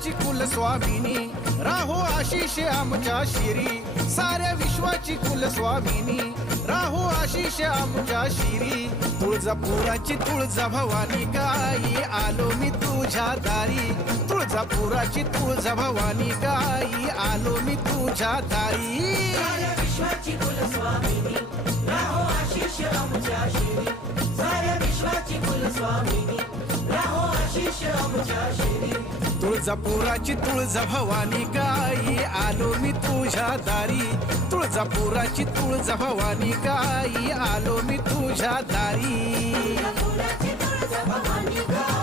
विश्वाची कुलस्वामिनी, राहो आशिष आमच्या शिरी, साऱ्या विश्वाची कुलस्वामिनी, राहो आशिष आमच्या शिरी. तुळजापुराची तुळजा भवानी गाई, आलो मी तुझ्या दारी. तुळजापुराची तुळजा भवानी गाई, आलो मी तुझ्या दारी. साऱ्या विश्वाची कुलस्वामिनी, राहो आशिष आमच्या शिरी, साऱ्या विश्वाची कुलस्वामिनी, राहो आशिष आमच्या शिरी. तुळजापुराची तुळजा भवानी गाई, आलो मी तुझ्या दारी. तुळजापुराची तुळजा भवानी गाई, आलो मी तुझ्या दारी. तुळजापुराची तुळजा भवानी गाई,